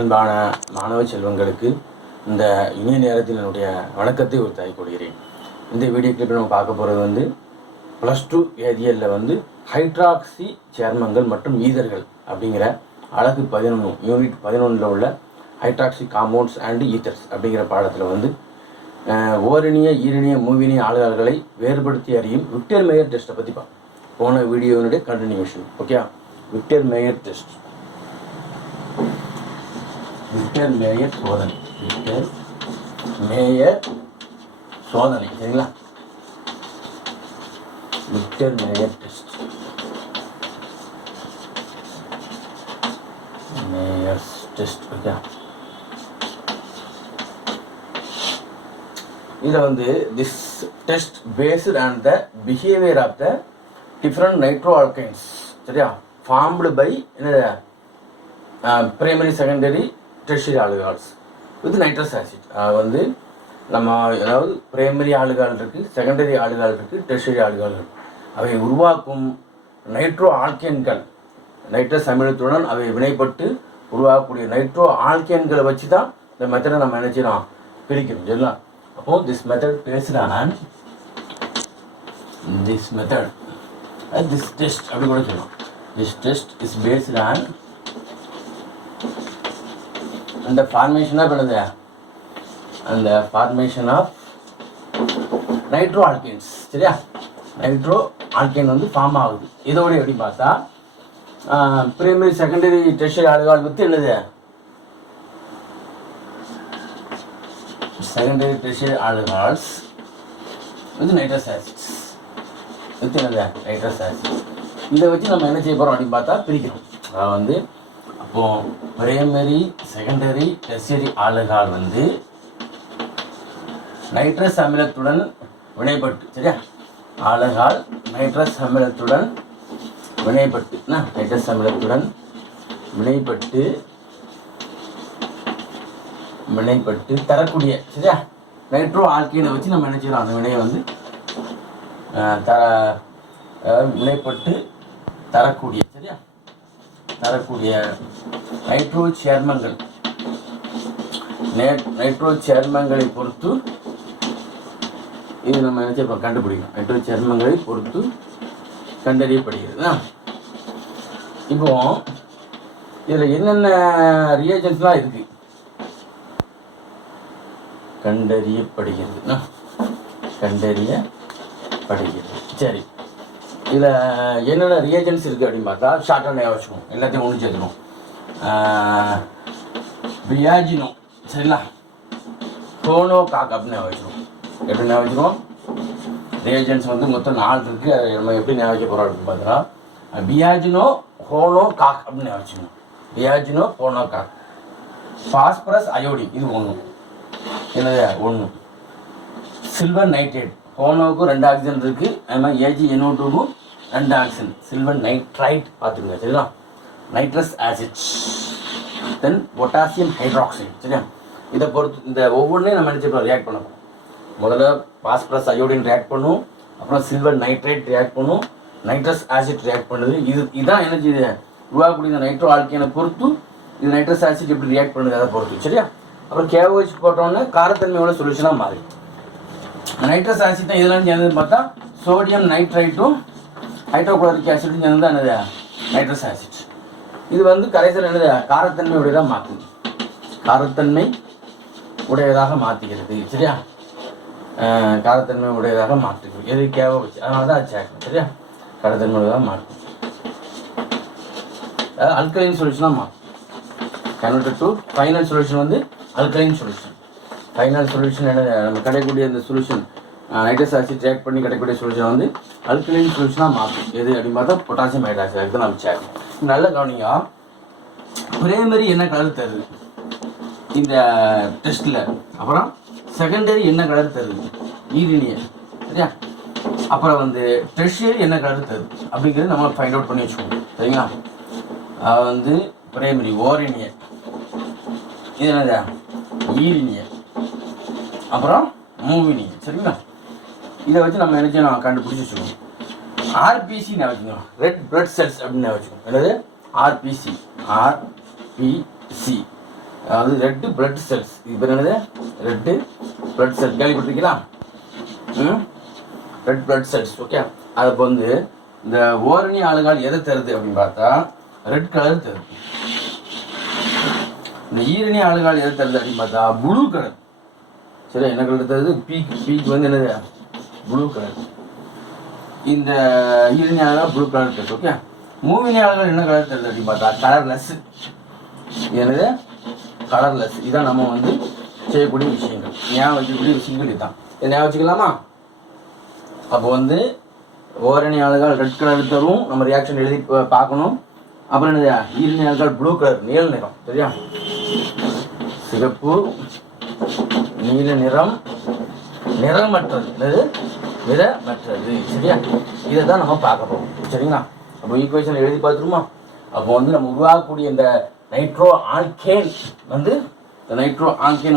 அன்பான மாணவ செல்வங்களுக்கு இந்த இனிய நேரத்தில் என்னுடைய வணக்கத்தை உறுத்தாக்கிக் கொள்கிறேன். இந்த வீடியோ கிளிப்பில் நம்ம பார்க்க போகிறது +2 வேதியியலில் ஹைட்ராக்சி சேர்மங்கள் மற்றும் ஈதர்கள் அப்படிங்கிற அலகு 11 யூனிட் 11 உள்ள ஹைட்ராக்சி காம்பவுண்ட்ஸ் அண்ட் ஈத்தர்ஸ் அப்படிங்கிற பாடத்தில் ஓரினிய ஈரினிய மூவினிய ஆல்கஹால்களை வேறுபடுத்தி அறியும் விக்டர் மேயர் டெஸ்ட்டை பற்றி பார்ப்போம். போன வீடியோனுடைய continuation. Okay, Victor Meyer test, Victor Meyer சோதனை, விக்டர் மேயர் சோதனை, சரிங்களா? Victor Meyer test, Meyer's test. Okay, இதில் this test based on the behaviour of the different nitro alkynes, சரியா, formed by primary secondary tertiary alcohols with nitrous acid. நம்ம அதாவது primary alcohol இருக்குது, secondary alcohol இருக்குது, tertiary ஆல்கஹால்கள் அவை உருவாக்கும் nitro ஆல்கேன்கள், nitrous அமிலத்துடன் அவை வினைப்பட்டு உருவாக்கக்கூடிய நைட்ரோ ஆல்கேன்களை வச்சு தான் இந்த மெத்தடை நம்ம நினைச்சிடலாம் பிரிக்கணும், சரிங்களா? அப்போது this method based on this method this test அப்படி கூட சொல்லலாம். This test is based on அந்த ஃபார்மேஷன் ஆஃப் என்னது, அந்த ஃபார்மேஷன் ஆஃப் நைட்ரோ ஆல்கேன்ஸ், சரியா? நைட்ரோ ஆல்கேன் ஃபார்ம் ஆகுது. இதோட எப்படி பார்த்தா primary secondary tertiary alcohol with என்னது, secondary tertiary alcohols with nitrous acids, with என்னது, நைட்ரஸ் ஆசிட்ஸ். இதை வச்சு நம்ம என்ன செய்ய போகிறோம் அப்படின்னு பார்த்தா பிரிக்கணும். அதாவது அப்போது primary secondary tertiary alcohol nitrous அமிலத்துடன் வினைப்பட்டு, சரியா, ஆல்கஹால் நைட்ரஸ் அமிலத்துடன் வினைப்பட்டு, நைட்ரஸ் அமிலத்துடன் வினைப்பட்டு தரக்கூடிய, சரியா, நைட்ரோ ஆல்கீனை வச்சு நம்ம என்ன செய்யறோம், அந்த வினையை வினைப்பட்டு தரக்கூடிய, சரியா, தரக்கூடிய நைட்ரோ சேர்மங்கள், நைட்ரோ சேர்மங்களை பொறுத்து இது நம்ம என்ன செய்யப்போம் கண்டுபிடிக்கணும். நைட்ரோ சேர்மங்களை பொறுத்து கண்டறியப்படுகிறது. இப்போ இதில் என்னென்ன ரியேஜன்ஸ்லாம் இருக்கு கண்டறியப்படுகிறது. சரி, இதில் என்னென்ன ரியேஜன்ஸ் இருக்குது அப்படின்னு பார்த்தா ஷார்ட்டாக ஞாபகம் வச்சுக்கணும், எல்லாத்தையும் ஒன்று சேர்த்துக்கணும். பியாஜினோ, சரிங்களா, ஹோனோகாக் அப்படின்னு ஞாபகம் வச்சுக்கணும். எப்படி ஞாபகம் வச்சுக்கணும், ரியேஜன்ஸ் மொத்தம் 4 இருக்குது. அதை நம்ம எப்படி ஞாபகம் வைக்க போகிறோம் அப்படின்னு பார்த்தா பியாஜினோ ஹோனோகாக் அப்படின்னு ஞாபகம் வச்சுக்கணும். பியாஜினோ ஹோனோகாக். பாஸ்பரஸ் அயோடின் இது 1, என்னது 1. சில்வர் நைட்ரேட், ஹோனோவுக்கு 2 ஆக்சிஜன் இருக்குது, அதுமாதிரி AgNO2க்கும் 2 ஆக்சிஜன், சில்வர் நைட்ரைட் பார்த்துக்கோங்க, சரிங்களா? நைட்ரஸ் ஆசிட், தென் பொட்டாசியம் ஹைட்ராக்சைடு, சரியா? இதை பொறுத்து இந்த ஒவ்வொன்றையும் நம்ம நினச்சி ரியாக்ட் பண்ணணும். முதல்ல பாஸ்பரஸ் அயோடின் ரியாக்ட் பண்ணும், அப்புறம் சில்வர் நைட்ரேட் ரியாக்ட் பண்ணும், நைட்ரஸ் ஆசிட் ரியாக்ட் பண்ணுது. இதுதான் எனர்ஜி உருவாக்கக்கூடிய இந்த நைட்ரோ ஆல்கேனை பொறுத்து இது நைட்ரஸ் ஆசிட் எப்படி ரியாக்ட் பண்ணுது அதை பொறுத்து, சரியா? அப்புறம் KOH போட்டோன்னே காரத்தன்மையோட சொல்யூஷனாக மாறி நைட்ரஸ் ஆசிட் தான் இதெல்லாம் சேர்ந்ததுன்னு பார்த்தா சோடியம் நைட்ரைட்டும் ஹைட்ரோகுளோரிக் ஆசிட்டும் சேர்ந்து தான் என்னது நைட்ரஸ் ஆசிட். இது கரைசல் என்னது காரத்தன்மை உடையதாக மாற்றுது, காரத்தன்மை உடையதாக மாற்றுகிறது, சரியா? காரத்தன்மை உடையதாக மாற்றுகிறது. எது KOH, அதனால தான் அது சேர்க்கணும், சரியா? காரத்தன்மை உடையதாக மாற்றும். அதாவது அல்கலைன் சொல்யூஷனாக மாற்றும். Converted to final solution alkaline solution. Final solution என்ன, நம்ம கிடைக்கக்கூடிய இந்த சொல்யூஷன் நைட்ரஸ் ஆசிட் ரியாக்ட் பண்ணி கிடைக்கக்கூடிய சொல்யூஷன் அல்கலைன் சொல்யூஷனாக மாற்றும். எது அப்படின்னு பார்த்தா பொட்டாசியம் ஹைட்ராக்சைடு. அதுக்கு தான் நம்ம சேர்க்கணும். நல்ல கவனிங்க, பிரைமரி என்ன கலர் தருது இந்த டெஸ்ட்டில், அப்புறம் செகண்டரி என்ன கலர் தருது ஈரினிய, சரியா? அப்புறம் டெர்ஷியரி என்ன கலர் தருது அப்படிங்கிறது நம்ம ஃபைண்ட் அவுட் பண்ணி வச்சுக்கோங்க, சரிங்களா? பிரைமரி ஓரினிய, இது என்னது ஈரினிய, அப்புறம் மூவினிய, சரிங்களா? இதை வச்சு நம்ம என்ன செய்யணும் கண்டுபிடிச்சி வச்சுக்கோங்க. RBC வச்சுக்கோங்க, ரெட் பிளட் செல்ஸ் அப்படின்னு வச்சுக்கோங்க. என்னது RBC, அதாவது ரெட் பிளட் செல்ஸ். இது பேர் என்னது? Red blood cell. கேள்விப்பட்டிருக்கீங்களா? Red blood cells. ஓகே. அது இப்போ வந்து இந்த ஓரணி ஆளுகால் எதை தருது அப்படின்னு பார்த்தா ரெட் கலர் தருது. இந்த ஈரணி ஆளுகால் எதை தருது அப்படின்னு பார்த்தா ப்ளூ கலர். சரி, என்ன கலர் தருது? பீக் வந்து என்னது? Blue colour. இந்த ஈரணி ஆளுகால் ப்ளூ கலர் தருது. ஓகே. மூவினி ஆளுகால் என்ன கலர் தருது அப்படின்னு பார்த்தா கலர்லெஸ். என்னது? கலர்லெஸ். இதான் நம்ம வந்து செய்யக்கூடிய விஷயங்கள், ஞாபகம் வச்சுக்கூடிய விஷயங்கள். இதுதான் இதை ஞாபகம் வச்சுக்கலாமா? அப்போ வந்து ஓரணி ஆளுகால் ரெட் கலர் தரும், நம்ம ரியாக்ஷன் எழுதி பார்க்கணும். அப்புறம் என்னது? ஈரணி ஆளுகால் ப்ளூ கலர், நீல நிறம். சரியா? சிகப்பு, நீல நிறம், நிறமற்றது. என்னது? நிறமற்றது. சரியா? இதை தான் நம்ம பார்க்க போகிறோம். சரிங்களா? அப்போ ஈக்குவேஷன் எழுதி பார்த்துருமா? அப்போ வந்து நம்ம உருவாக்கக்கூடிய இந்த நைட்ரோ ஆல்கேன்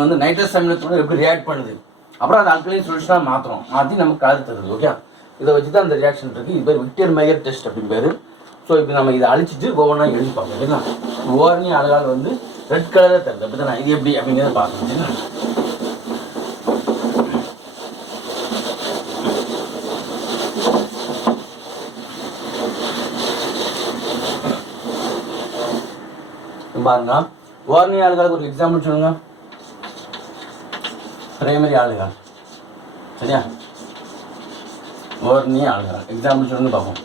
வந்து நைட்ரஸ் அமிலத்தோட எப்படி ரியாக்ட் பண்ணுது, அப்புறம் அந்த ஆல்கலைன் சொல்யூஷனாக மாற்றி நமக்கு கலர் தருது. ஓகே. இதை வச்சு தான் அந்த ரியாக்ஷன் இருக்குது. இது பேர் விக்டர் மேயர் டெஸ்ட் அப்படின்னு பேர். ஸோ இப்போ நம்ம இதை அழிச்சிட்டு ஒவ்வொன்றா எழுதி பார்ப்போம். சரிங்களா? ஓரணி ஆளுகால் வந்து ரெட் கலரில் தருது. அப்படி தான் இது எப்படி அப்படிங்கிறத பார்க்கணும். சரிங்களா? பாருங்க, ஓரணி ஆளுகளுக்கு ஒரு எக்ஸாம்பிள் சொல்லுங்க. பிரைமரி ஆளுகள். சரியா? ஓரணி ஆளுகள் எக்ஸாம்பிள் சொல்லுங்க பார்ப்போம்.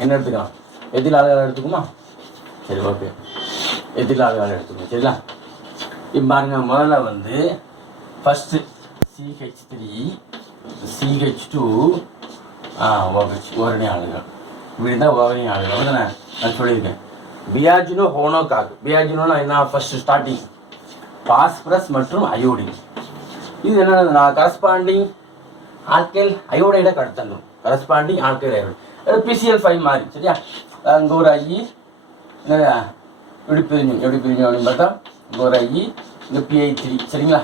என்ன எடுத்துக்கலாம்? எத்தில் ஆளுகள் எடுத்துக்குமா? சரி, ஓகே. எத்தில் ஆளுகள் எடுத்துக்கணும். சரிங்களா? இப்போ பாருங்க, முதல்ல வந்து ஃபஸ்ட்டு CH3 CH2 OH ஓரணி ஆளுகள். இப்படி தான் ஓரணி ஆளுகள் வந்து நான் சொல்லியிருக்கேன். பியாஜினோ ஹோனோகாக். பியாஜினோனா என்ன? ஃபர்ஸ்ட் ஸ்டார்டிங் பாஸ்பரஸ் மற்றும் அயோடின். இது என்ன? கரஸ்பாண்டிங் ஆல்கைல் அயோடைடை கடத்தணும். கரஸ்பாண்டிங் ஆல்கைல் அயோடைடு PCl5 மாதிரி. சரியா? இங்கே ஒரு ஐ என்னது எப்படி பிரிஞ்சு அப்படின்னு பார்த்தா இங்கே ஒரு ஐ, இங்கே PI3. சரிங்களா?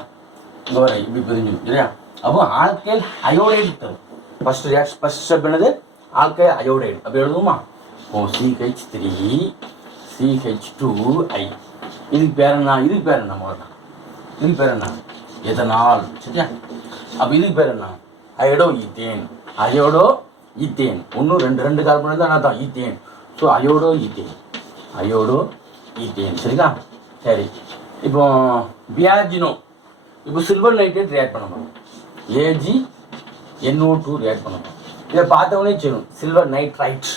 இங்கே ஒரு ஐ இப்படி பிரிஞ்சு. சரியா? அப்போ ஆல்கைல் அயோடைடு தரும். ஃபர்ஸ்ட் ஸ்டெப் என்னது? Alkyl iodide. அப்படி எழுதுவோமா? ஓ CH3 CH2I. இதுக்கு பேர் என்ன? இதுக்கு பேர் என்ன? இதுக்கு பேர் என்ன? எதனால். சரியா? அப்போ இதுக்கு பேர் என்ன? Iodo ethane. ஒன்று ரெண்டு கார்பன் தான் தான் ஈத்தேன். So iodo ethane. சரிங்களா? சரி, இப்போ பியாஜினோ இப்போ சில்வர் நைட்ரேட் ரியாக்ட் பண்ணணும். AgNO2 ரியாக்ட் பண்ணணும். இதை பார்த்தவொடனே செய்யணும். சில்வர் நைட்ரைட்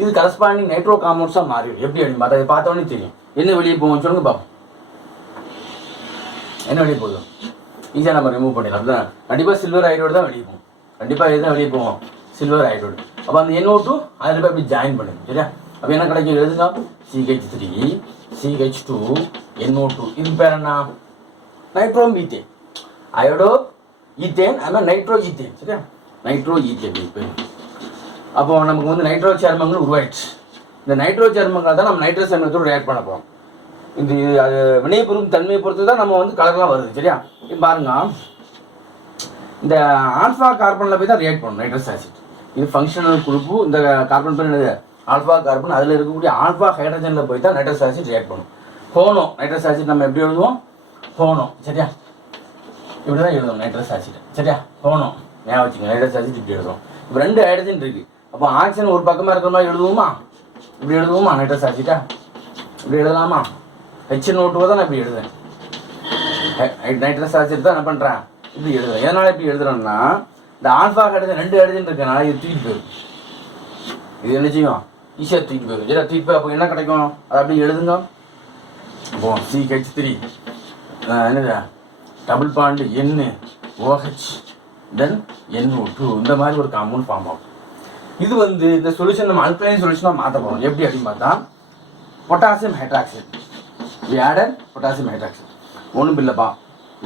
இது கரஸ்பாண்டிங் நைட்ரோ காம்பவுண்ட்ஸாக மாறிடும். எப்படி அப்படின்னு பார்த்தா இதை பார்த்தவொடனே தெரியும். என்ன வெளியே போகும் சொல்லுங்க பார்ப்போம். என்ன வெளியே போதும்? ஈஸியாக நம்ம ரிமூவ் பண்ணிடலாம். அப்படிதான் கண்டிப்பாக சில்வர் ஹைட்ரைடு தான் வெளியே போகும். கண்டிப்பாக இதுதான் வெளியே போகும், சில்வர் ஹைட்ரைடு. அப்போ அந்த NO2 அதில் போய் அப்படி ஜாயின் பண்ணுங்க. சரியா? அப்போ என்ன கிடைக்கும்? எழுதுங்க. CH3 CH2 NO2. இதுக்கு பேர் என்ன? Nitro ethane. அயோடோ ஈத்தேன் ஆனால் நைட்ரோ ஈத்தேன். சரியா? நைட்ரோ ஈத்தேன் பேர். அப்போ நமக்கு வந்து நைட்ரோ சேர்மங்கள் உருவாயிடுச்சு. இந்த நைட்ரோ சேர்மங்கள் தான் நம்ம நைட்ரஸ் அமிலத்தோடு ரியாக்ட் பண்ண போகிறோம். இந்த அது வினைபெறும் தன்மையை பொறுத்து தான் நம்ம வந்து கலர்லாம் வருது. சரியா? இப்போ பாருங்க, இந்த ஆல்ஃபா கார்பனில் போய் தான் ரியாக்ட் பண்ணணும் நைட்ரஸ் ஆசிட். இது ஃபங்க்ஷனல் குரூப்பு. இந்த கார்பன் பேர் என்னது? Alpha carbon. அதில் இருக்கக்கூடிய ஆல்ஃபா ஹைட்ரஜனில் போய் தான் நைட்ரஸ் ஆசிட் ரியாக்ட் பண்ணும். ஹோனோ நைட்ரஸ் ஆசிட் நம்ம எப்படி எழுதுவோம்? ஹோனோ. சரியா? இப்படி தான் எழுதுவோம் நைட்ரஸ் ஆசிட். சரியா? ஹோனோ ஞாபகம் வச்சுக்கோங்க. நைட்ரஸ் ஆசிட் இப்படி எழுதுவோம். இப்போ 2 ஹைட்ரஜன் இருக்குது. அப்போ ஆக்சிஜன் ஒரு பக்கமாக இருக்கிற மாதிரி எழுதுவோமா? இப்படி எழுதுவோமா? நைட்ரஸ் ஆசிட்டா இப்படி எழுதலாமா? HNO2 தான் நான் இப்படி எழுதுறேன். நைட்ரஸ் ஆசிட் தான் என்ன பண்ணுறேன்? இப்படி எழுதுறேன். எதனால் இப்படி எழுதுறேன்னா இந்த ஆல்ஃபா ஹைட்ரஜன் 2 ஹைட்ரஜன் இருக்கனால இது தூக்கிட்டு போயிடும். இது என்ன செய்யும்? ஈஸியாக தூக்கிட்டு போயிடும். சரியா? தூக்கிட்டு போய் அப்போ என்ன கிடைக்கும்? அது அப்படி எழுதுங்க. இப்போ CH3 என்னது? டபுள் பாண்டு NOH தென் NO2. இந்த மாதிரி ஒரு காம்பவுண்ட் ஃபார்ம் ஆகும். இது வந்து இந்த சொல்யூஷன் நம்ம அல்கலைன் சொல்யூஷனாக மாற்ற போகிறோம். எப்படி அப்படின்னு பார்த்தா potassium hydroxide. we added potassium hydroxide. ஒன்றும் இல்லைப்பா,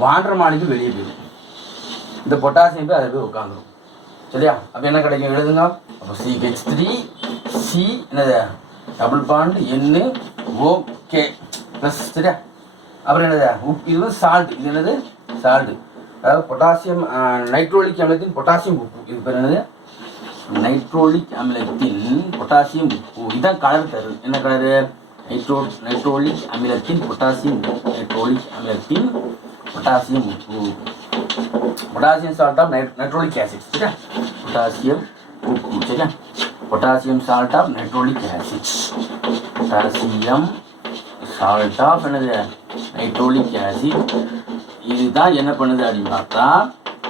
வாட்டர் மாலிக்யூல் வெளியே போயிடும். இந்த பொட்டாசியம் போய் அதை போய் உட்காந்துரும். சரியா? அப்போ என்ன கிடைக்கும்? எழுதுங்க. அப்போ CH3 C என்னது? Double bond NOK plus. சரியா? அப்புறம் என்னது? இது வந்து சால்ட். இது என்னது? சால்ட். அதாவது பொட்டாசியம் நைட்ரோலிக் அமிலத்தின் பொட்டாசியம் உப்பு. இது பேர் என்னது? நைட்ரோலிக் அமிலத்தின் பொட்டாசியம் உப்பு. இதுதான் கலர் தருது. என்ன கலரு? நைட்ரோலிக் அமிலத்தின் பொட்டாசியம் உப்பு. Potassium salt of nitrolic acid. சரியா? பொட்டாசியம் உப்பு. சரியா? Potassium salt of nitrolic acid. Potassium salt of என்னது நைட்ரோலிக் ஆசிட். இதுதான் என்ன பண்ணுது அப்படின்னு பார்த்தா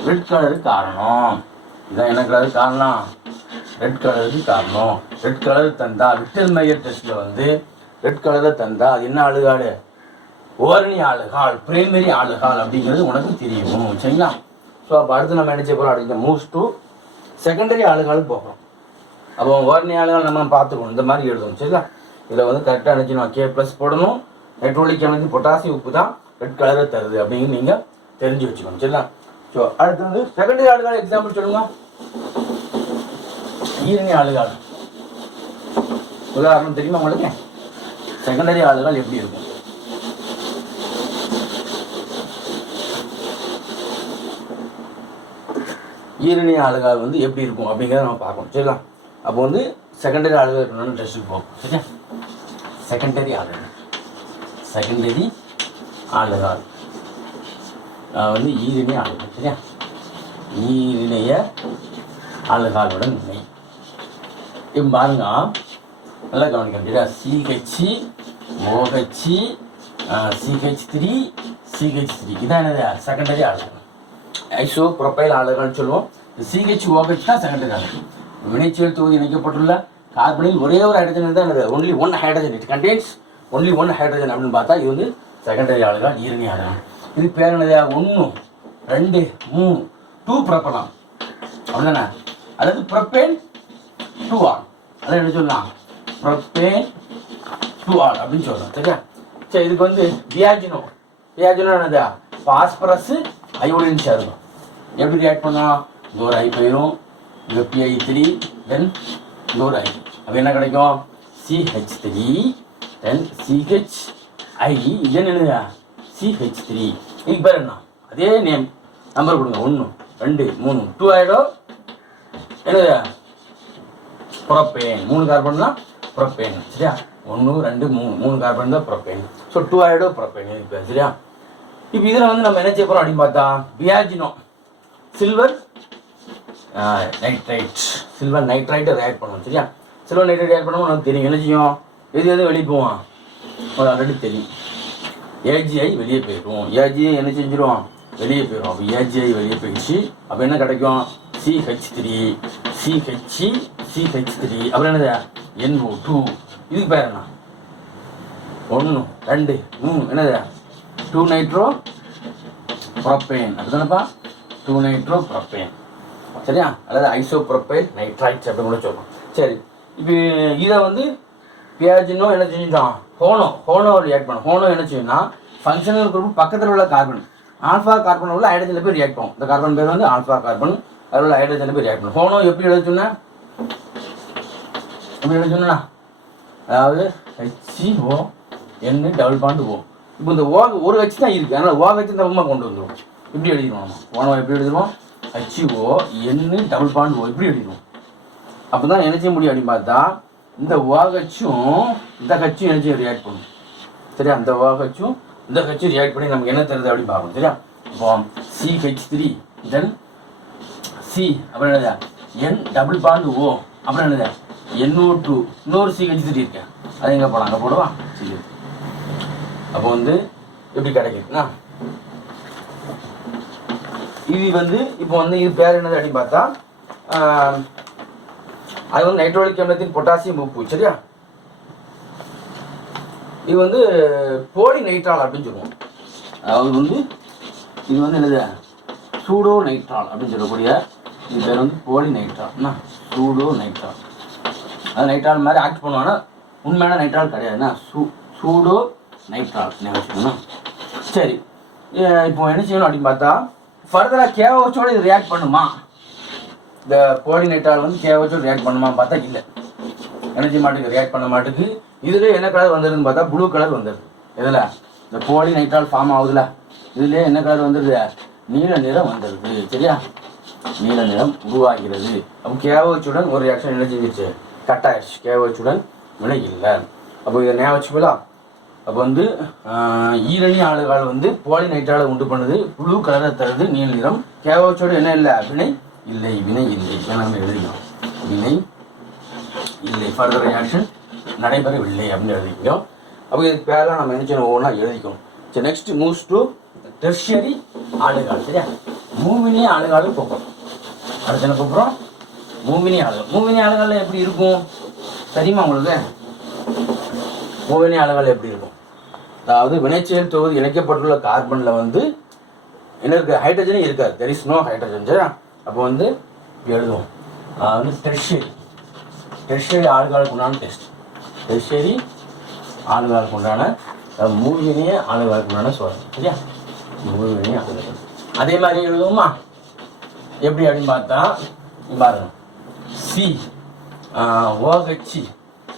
ரெட் கலருக்கு காரணம். இதுதான் என்ன கலருக்கு காரணம்? ரெட் கலருக்கு காரணம். ரெட் கலர் தந்தா விட்டல் மேயர் டெஸ்ட்டில் வந்து ரெட் கலரை தந்தா அது என்ன ஆளுகாடு? ஓரணி ஆளுகால், பிரைமரி ஆளுகால் அப்படிங்கிறது உனக்கு தெரியும். சரிங்களா? ஸோ அப்போ அடுத்து நம்ம என்ன செய்ய போகிறோம் அப்படிங்கிற மூவ்ஸ் டு செகண்டரி ஆளுகாலுக்கு போகிறோம். அப்போ ஓரணி ஆளுகால் நம்ம பார்த்துக்கணும். இந்த மாதிரி எழுதணும். சரிங்களா? இதில் வந்து கரெக்டாக நினச்சிடணும். K+ போடணும். நைட்ரோலிக் அமிலத்தின் பொட்டாசியம் உப்பு தான் ரெட் கலரை தருது அப்படிங்கிறது நீங்கள் தெரிஞ்சு வச்சுக்கணும். சரிங்களா? ஸோ அடுத்து வந்து செகண்டரி ஆளுகால் எக்ஸாம்பிள் சொல்லுங்க. ஈரணி ஆளுகால் உதாரணம் தெரியுமா உங்களுக்கு? செகண்டரி ஆளுகால் எப்படி இருக்கும்? ஈரணி ஆளுகால் வந்து எப்படி இருக்கும் அப்படிங்கிறத நம்ம பார்க்கணும். சரிங்களா? அப்போ வந்து செகண்டரி ஆளுகால் இருக்கணும்னு டெஸ்ட்டுக்கு போகும். சரியா? செகண்டரி ஆளுகால் வந்து ஈரணி ஆளுகால். சரியா? ஈரிணைய ஆளுகாலுடன் இணை. இப்போ பாருங்க, நல்லா கவனிக்கணும். சரியா? CH3 இதான் என்னது செகண்டரி ஆளுகள். ஐசோ ப்ரொபைல் ஆளுகள்னு சொல்லுவோம். CHOH தான் செகண்டரி ஆளுகள். வினைச்சொல் தொகுதி இணைக்கப்பட்டுள்ள கார்பனில் ஒரே ஒரு ஹைட்ரஜன் தான் என்னது only one hydrogen. It contains only one hydrogen அப்படின்னு பார்த்தா இது வந்து செகண்டரி ஆளுகள், ஈரணி ஆளுகள். இது பேர் என்னது 1 2 3 2 ப்ரொப்பலாம் அப்படிதானே? அதாவது ப்ரொப்பேன் 2R. அதான் என்ன சொல்லலாம்? ப்ரொப்பேன் 2R அப்படின்னு சொல்லலாம். சரியா? சரி, இதுக்கு வந்து பியாஜினோ என்னது? பாஸ்பரஸ் அயோடின் சேரும். எப்படி ரியாக்ட் பண்ணோம்? இது ஒரு ஐ போயிடும், இது PI3, தென் இது ஒரு ஐ. அப்போ என்ன கிடைக்கும்? CH3 தென் CHI, இது என்னது CH3. இதுக்கு பேர் என்ன? அதே நேம் நம்பர் கொடுங்க. 1 2 3 2 ஆயிடும். என்னது? ப்ரொப்பேன். 3 கார்பன் தான் ப்ரொப்பேன். சரியா? 1 2 3 கார்பன் தான் ப்ரொப்பேன். ஸோ 2 ஆயிடும் ப்ரொப்பேன். இப்போ சரியா? இப்போ இதில் வந்து நம்ம என்ன செய்ய போகிறோம் அப்படின்னு பார்த்தா பியாஜினோ சில்வர் நைட்ரைட்டை ரியாக்ட் பண்ணுவோம். சரியா? சில்வர் நைட்ரைட் ரியாக்ட் பண்ணுவோம். நமக்கு தெரியும் என்ன செய்யும்? எது வெளியே போவோம்? அது ஆல்ரெடி தெரியும். AgI வெளியே போயிடும். AgI என்ன செஞ்சிடும்? வெளியே போயிடும். அப்போ AgI வெளியே போயிடுச்சு. அப்போ என்ன கிடைக்கும்? CH3 அப்புறம் என்னது? NO2. இதுக்கு பேர் என்ன? 1 2 3 என்னது? 2 நைட்ரோ ப்ரோப்பேன். அப்படிதானப்பா? 2 nitro propane. சரியா? அல்லது ஐசோப்ரோப்பைல் நைட்ரைட்ஸ் அப்படின்னு கூட சொல்லுவோம். சரி, இப்போ இதை வந்து பியாஜினோ என்ன செஞ்சுட்டான்? ஹோனோ ரியாக்ட் பண்ணும். ஹோனோ என்ன செய்யும்னா ஃபங்க்ஷனல் குரூப் பக்கத்தில் உள்ள கார்பன் ஆல்ஃபா கார்பன் உள்ள ஹைட்ரஜனில் போய் ரியாக்ட் பண்ணும். இந்த கார்பன் பேர் வந்து ஆல்ஃபா கார்பன், அதில் உள்ள ஹைட்ரஜனில் போய் ரியாக்ட் பண்ணும். ஹோனோ எப்படி எழுத சொன்னா? அதாவது HCON டபுள் பாண்ட் O. இப்போ இந்த ஒரு ஹச் தான் இருக்குது, அதனால் OH இந்த பக்கமாக கொண்டு வந்துடும். இப்படி எழுதிடுவோம். நம்ம ஹோனோ எப்படி எழுதுவோம்? HCON டபுள் பாண்ட் O இப்படி எழுதிடுவோம். அப்போ தான் என்ன செய்ய முடியும் அப்படின்னு பார்த்தா இந்த OHம் இந்த ஹச்சும் என்ன செய்ய ரியாக்ட் பண்ணும். சரியா? அந்த OHம் இந்த ஹச்சும் ரியாக்ட் பண்ணி நமக்கு என்ன தருது அப்படின்னு பார்க்கணும். சரியா? இப்போ CH3 தென் C அப்புறம் என்னது? N டபுள் பாண்ட் O அப்புறம் என்னது? NO2 இன்னொரு CH3 இருக்கு. அது எங்கே போகலாம்? அங்கே போடுவா. சரி, அப்போ வந்து எப்படி கிடைக்குதுன்னா இது வந்து இப்போ வந்து இது பேர் என்னது அப்படின்னு பார்த்தா அது வந்து நைட்ரோலிக் அமிலத்தின் பொட்டாசியம் உப்பு. சரியா? இது வந்து போலி நைட்ரால் அப்படின்னு சொல்லுவோம். அதாவது வந்து இது வந்து என்னது? சூடோ நைட்ரால் அப்படின்னு சொல்லக்கூடிய இது பேர் வந்து போலி நைட்ரால். சூடோ நைட்ரால். அது நைட்ரால் மாதிரி ஆக்ட் பண்ணுவாங்கன்னா உண்மையான நைட்ரால் கிடையாதுன்னா சூடோ நைட்ரால் வச்சுக்கணும். சரி, இப்போ என்ன செய்யணும் அப்படின்னு பார்த்தா ஃபர்தராக KOHோட இது ரியாக்ட் பண்ணுமா? இந்த கோஆர்டினேட்டால் வந்து KOHோட ரியாக்ட் பண்ணுமா பார்த்தா இல்லை. எனர்ஜி மாட்டுக்கு ரியாக்ட் பண்ண மாட்டுக்கு. இதில் என்ன கலர் வந்துடுதுன்னு பார்த்தா ப்ளூ கலர் வந்துடுது. இதில் இந்த கோஆர்டினேட்டால் ஃபார்ம் ஆகுதுல, இதில் என்ன கலர் வந்துடுது? நீல நிறம் வந்துடுது. சரியா? நீல நிறம் உருவாகிறது. அப்போ KOHுடன் ஒரு ரியாக்ஷன் என்ன செஞ்சிருச்சு? கட் ஆயிடுச்சு. KOHுடன் வினை இல்லை. அப்போ இதை ஞாபகம் வச்சுக்கலாம். அப்போ வந்து ஈரணி ஆளுகால் வந்து பாலிநைட்ராலை உண்டு பண்ணுது, ப்ளூ கலரை தருது, நீல நிறம். கேவோச்சோடு என்ன இல்லை? வினை இல்லை, வினை இல்லை. நம்ம எழுதிக்கலாம் வினை இல்லை, ஃபர்தர் ரியாக்ஷன் நடைபெறவில்லை அப்படின்னு எழுதிக்கிறோம். அப்போ இதுக்கு பேரெலாம் நம்ம என்ன செய்யணும்? ஒவ்வொன்றா எழுதிக்கணும். சரி, நெக்ஸ்ட் மூவ்ஸ் டு டெர்ஷியரி ஆளுகால். சரியா? மூவினி ஆளுகால் போகிறோம். அடுத்து என்ன போகிறோம்? மூவினி ஆளுகால். மூவினி ஆளுகால் எப்படி இருக்கும் தெரியுமா உங்களுக்கு? மூவினி ஆளுகால் எப்படி இருக்கும்? அதாவது வினைச்செயல் தொகுதி இணைக்கப்பட்டுள்ள கார்பனில் வந்து என்ன இருக்குது? ஹைட்ரஜனே இருக்காது. There is no hydrogen. சரியா? அப்போ வந்து எழுதுவோம் வந்து டெர்ஷியரி ஆளுகாலுக்கு உண்டான டெஸ்ட். டெர்ஷியரி ஆளுகாலுக்கு உண்டான மூவினிய ஆளுகாலுக்கு உண்டான சோதனை. சரியா? மூவினிய ஆளுகால். அதே மாதிரி எழுதுவோமா? எப்படி அப்படின்னு பார்த்தா பாருங்க, சி OH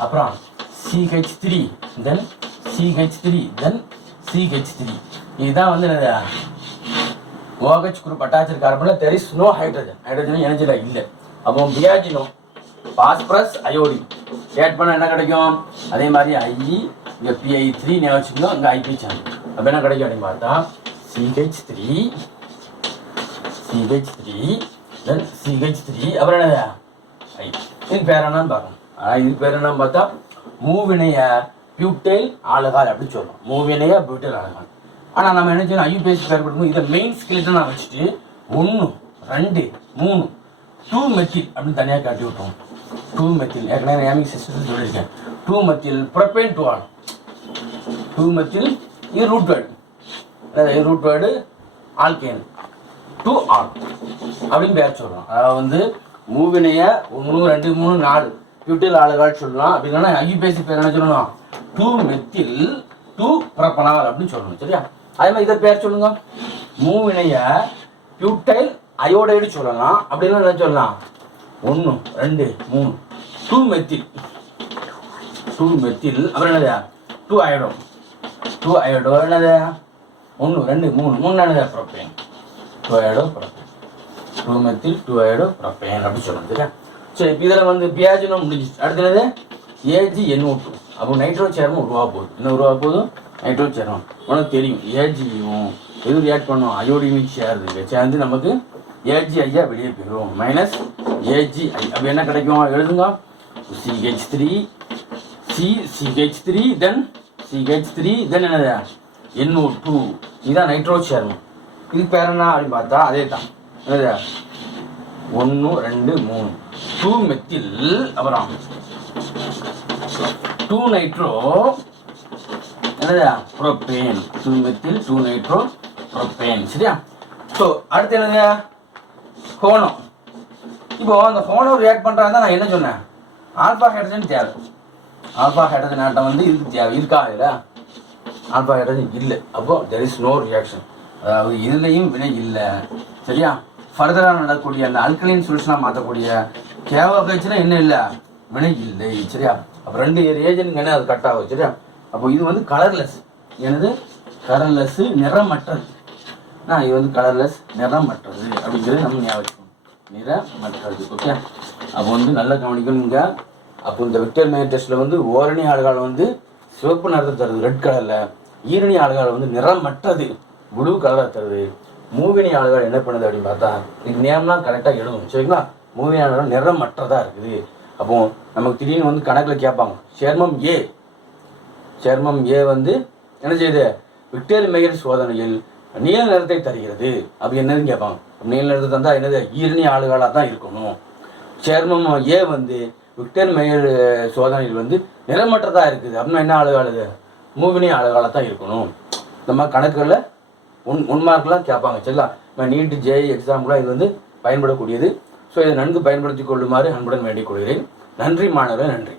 அப்புறம் CH3 தென் CH3 தென் CH3. இதுதான் வந்து என்னது? OH குரூப் அட்டாச்சர் கார்பனில் there is no hydrogen. Hydrogen எனர்ஜியில் இல்லை. அப்போ பியாஜினோ பாஸ்பரஸ் அயோடின் ஆட் பண்ணால் என்ன கிடைக்கும்? அதே மாதிரி IE இங்கே PI3 ஞாபகம் வச்சுக்கணும், இங்கே IP சேனல். அப்போ என்ன கிடைக்கும் அப்படின்னு பார்த்தா CH3 தென் CH3 அப்புறம் என்னது? I. இதுக்கு பேர் என்னன்னு பார்க்கணும். இதுக்கு பேர் என்னன்னு பார்த்தா மூவினைய பியூட்டைல் ஆளுகால் அப்படின்னு சொல்லுவோம். மூவினைய பியூட்டைல் ஆளுகால். ஆனால் நம்ம என்ன செய்யணும்? IUPAC பேர் கொடுக்கும். இதை மெயின் ஸ்கெலிட்டன் நான் வச்சுட்டு 1 2 3 2 மெத்தில் அப்படின்னு தனியாக காட்டி விட்டுருவோம். 2 மெத்தில் ஏற்கனவே ஏமிக் சிஸ்டத்தில் சொல்லியிருக்கேன். 2 மெத்தில் ப்ரொபேன் 2 ஆல் 2 மெத்தில் இது ரூட் வேர்டு ஆல்கேன் 2 ஆல் அப்படின்னு பேர் சொல்லலாம். அதாவது வந்து மூவினைய 1 2 3 4 பியூட்டைல் ஆளுகால் சொல்லலாம். அப்படின்னா IUPAC பேர் என்ன சொல்லணும்? 2 மெத்தில் 2 ப்ரொபனால் அப்படின்னு சொல்லணும். சரியா? அதே மாதிரி இதை பேர் சொல்லுங்க. மூவினைய பியூட்டைல் அயோடைடு சொல்லலாம். அப்படின்னா என்ன சொல்லலாம்? 1 2 3 2 மெத்தில் அப்புறம் என்னது? 2 அயோடோ என்னது? 1 2 3 என்னது? Propane 2 iodo propane 2 methyl 2 iodo propane அப்படி சொல்லணும். சரியா? சரி, இப்போ இதில் வந்து பியாஜினோ முடிஞ்சிச்சு. அடுத்து என்னது? AgNO2. அப்போ நைட்ரோ சேர்மம் உருவாக போகுது. என்ன உருவாக போகுது? நைட்ரோ சேர்மம். உனக்கு தெரியும் Agயும் எது ரியாக்ட் பண்ணும்? அயோடினும் சேர்ந்து நமக்கு AgI வெளியே போயிடும். Minus AgI. அப்போ என்ன கிடைக்கும்? எழுதுங்க. CH3 தென் என்னது? NO2. இதுதான் நைட்ரோ சேர்மம். இதுக்கு பேர் என்ன அப்படின்னு பார்த்தா அதே தான். என்னது? 1 2 3 2 மெத்தில் அப்புறம் 2 நைட்ரோ என்னது? Propane 2 methyl 2 nitro propane. சரியா? ஸோ அடுத்து என்னது? ஹோனோ. இப்போ அந்த ஹோனோ ரியாக்ட் பண்ணுறாங்க. நான் என்ன சொன்னேன்? ஆல்ஃபா ஹைட்ரஜன் தேவை. ஆல்ஃபா ஹைட்ரஜன் ஆட்டம் வந்து இதுக்கு தேவை இருக்கா? இல்லை, ஆல்ஃபா ஹைட்ரஜன் இல்லை. அப்போது தெர் இஸ் நோ ரியாக்ஷன். அதாவது இதுலேயும் வினை இல்லை. சரியா? ஃபர்தராக நடக்கக்கூடிய அந்த அல்கலைன் சொல்யூஷனாக மாற்றக்கூடிய கேவோஹெச்னா என்ன இல்லை? வினை இல்லை. சரியா? அப்போ 2 ரியேஜன்ட் என்ன அது கட் ஆகும். சரியா? அப்போ இது வந்து கலர்லெஸ். எனது கலர்லெஸ் நிறமற்றது. இது வந்து கலர்லெஸ் நிறமற்றது அப்படிங்கிறது நம்ம ஞாபகம் நிறமற்றது. ஓகே? அப்போ வந்து நல்லா கவனிக்கணுங்க. அப்போ இந்த விக்டர் மேயர் டெஸ்ட்டில் வந்து ஓரணி ஆளுகால் வந்து சிவப்பு நிறத்தை தருது, ரெட் கலரில். ஈரணி ஆளுகால் வந்து நிறமற்றது, ப்ளூ கலரை தருது. மூவினி ஆளுகால் என்ன பண்ணுது அப்படின்னு பார்த்தா இதுக்கு நேம்லாம் கரெக்டாக எழுதணும். சரிங்களா? மூவினி ஆளுகால் நிறமற்றதாக இருக்குது. அப்போ நமக்கு திடீர்னு வந்து கணக்கில் கேட்பாங்க, சேர்மம் ஏ வந்து என்ன செய்யுது? விக்டர் மேயர் சோதனையில் நீல நிறத்தை தருகிறது. அப்படி என்னதுன்னு கேட்பாங்க. நீல நிறத்தை தந்தால் என்னது? ஈரணி ஆளுகாலாக தான் இருக்கணும். சேர்மம் ஏ வந்து விக்டர் மேயர் சோதனையில் வந்து நிறமற்றதாக இருக்குது அப்படின்னா என்ன ஆளுகால்? இது மூவினி ஆளுகாலாக தான் இருக்கணும். இந்த மாதிரி கணக்குகளில் 1 மார்க்லாம் கேட்பாங்க. சரிங்களா? நீட் JEE எக்ஸாம்லாம் இது வந்து பயன்படக்கூடியது. ஸோ இதை நன்கு பயன்படுத்தி கொள்ளுமாறு அன்புடன் வேண்டிக் கொள்கிறேன். நன்றி மாணவர்களே, நன்றி.